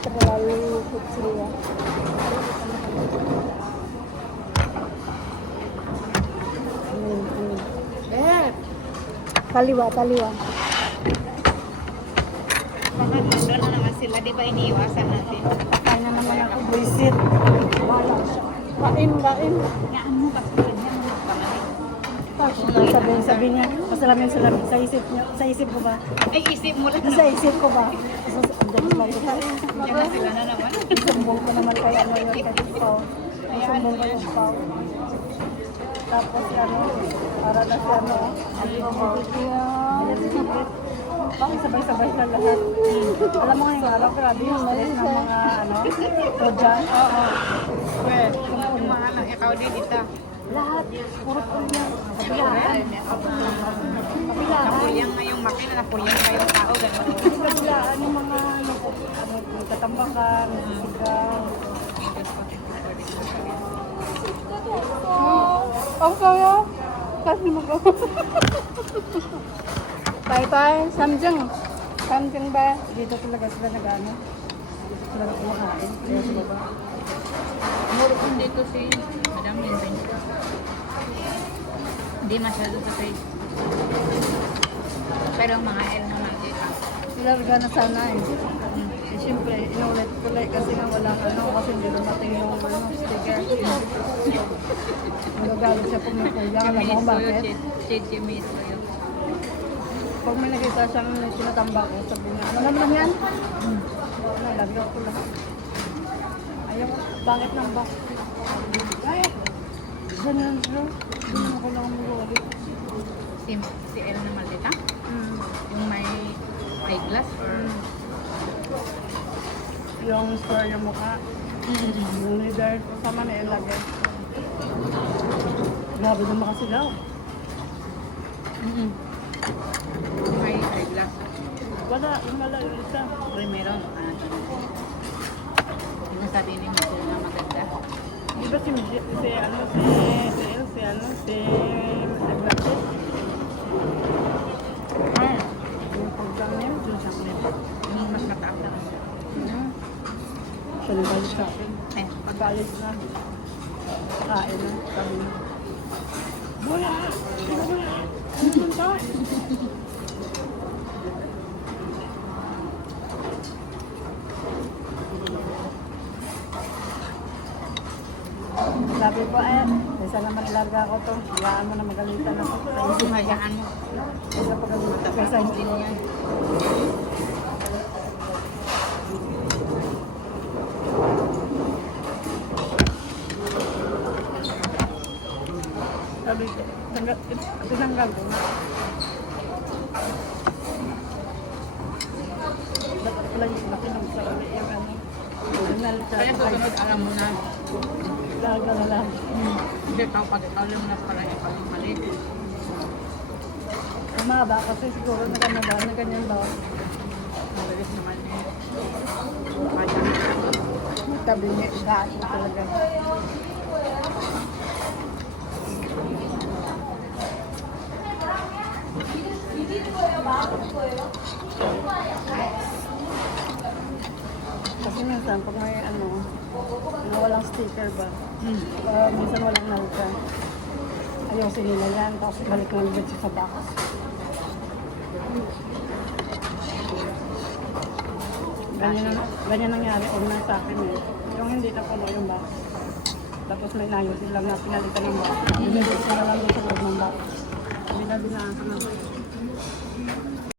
Terlalu kecil ya. Ini. Taliwa. Baka nandun na naman sila, di ba iniiwasan natin? Kaya na naman ako visit. Wala siya. Kain. Yaan mo kasi ganyan mga kamay. Sabi niya, masalamin sa isip ko ba? Ay, isip mo lang. Sa isip ko ba? Ang dami Yan na sila na naman. sumbong ko naman kay ano yung kay Pao. Sumbong ko yung Pao. Tapos para na si bakit sabay-sabay na lahat. Alam mo ngayong araw, grabe yung stress ng mga project. Oo. Well, yung mga anak, ikaw din, ita. Lahat, puro pulyang. Kabilaan. Napulyang nga yung makina, napulyang nga yung tao, gano'n. Kabilaan yung mga nagtatambakan, nagsisigaw. Ang kaya. Kasi Tay, Samjang ba? Dito talaga sila nag-ano. Dito talaga kumakain. Kaya sa baba. Muro kung dito si Madam Lindsay. Hindi masyado sa face. Pero ang mga L naman dito. Ilarga na sana eh. Siyempre, inulit ko like kasi nga walang kasi hindi dumating yung sticker. Nagagalit siya pag may kuya. Alam mo kung bakit? Shade yung miss ko yun. Pag may nakita siyang sinatamba ko, sabi niya, ano naman yan? Nalagyan ko lahat. Ayaw, bakit ng box? Ay, ganyan siya. Hindi mo kailangan mag-ulit. Si L na maldita? Yung may eyeglass or... Yung square yung mukha. Yung leader, sama na ilagay. Grabe naman kasi daw. May eyeglass. Wala yung isa. Uy, meron. Yung sabi ni Michelle na maganda. Di ba si yung program niya, Yung sa akin. Yung mas mataas na. siya nabalik sa akin. Eh, Pag-alis na. Kain na. Sabi na. Boya! Ano punta? Sabi ko isa naman ilarga ko to. Hayaan mo na magalitan ako. sumayaan mo. Isa pagalitan. Kaysa hindi niya. Sabi ko, tinanggal ko na. Dapat pala yung laki ng sarili yung original sa Kaya susunod, alam mo na. laga na lang. Hindi, pag ikaw lang na pala ikaw yung mali. Umaba kasi siguro na ganyan daw. Mabilis naman eh. Tabi niya, gaan na talaga. Kasi minsan pag may walang sticker ba, minsan walang nalka. Ayusin nila yan, tapos balik na ulit siya sa box. Ganyan nangyari una sa akin eh. Yung hindi na puno yung box. Tapos may nayos lang na pinalitan ng box. Binigay sila lang doon sa loob ng box. Binabinaan ko na.